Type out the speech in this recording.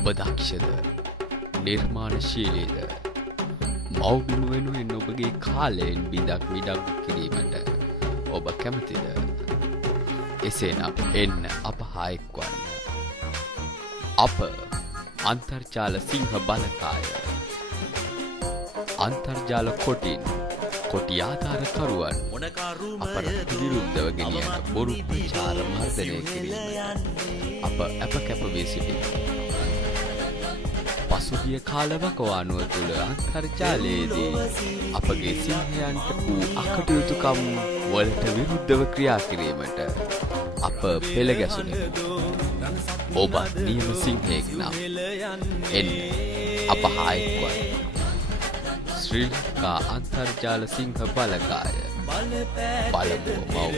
ඔබ දක්ෂද? නිර්මාණශීලීද? මව්බිම වෙනුවෙන් ඔබගේ කාලයෙන් බිඳක් මිඩක් කිරීමට ඔබ කැමතිද? එසේනම් එන්න අප හා එක්වන්න. අප අන්තර්ජාල සිංහ බලකාය. අන්තර්ජාල කොටින් කොටි ආධාරකරුවන් අපට විරුද්ධව ගෙනියන බොරු ප්‍රචාර මර්දනය කිරීම අප අප වී සිටිනවා. පසුගිය කාලවකවානුව තුළ අන්තර්ජාලයේදී අපගේ සිංහයන්ට වූ අකටයුතුකම් වලට විරුද්ධව ක්‍රියා කිරීමට අප පෙළ ගැසුණෙමු. ඔබ නියම සිංහයෙක් නම් එන්න අප හා එක්වන්න. ශ්‍රී ලංකා අන්තර්ජාල සිංහ බලකාය. බලමු මව්.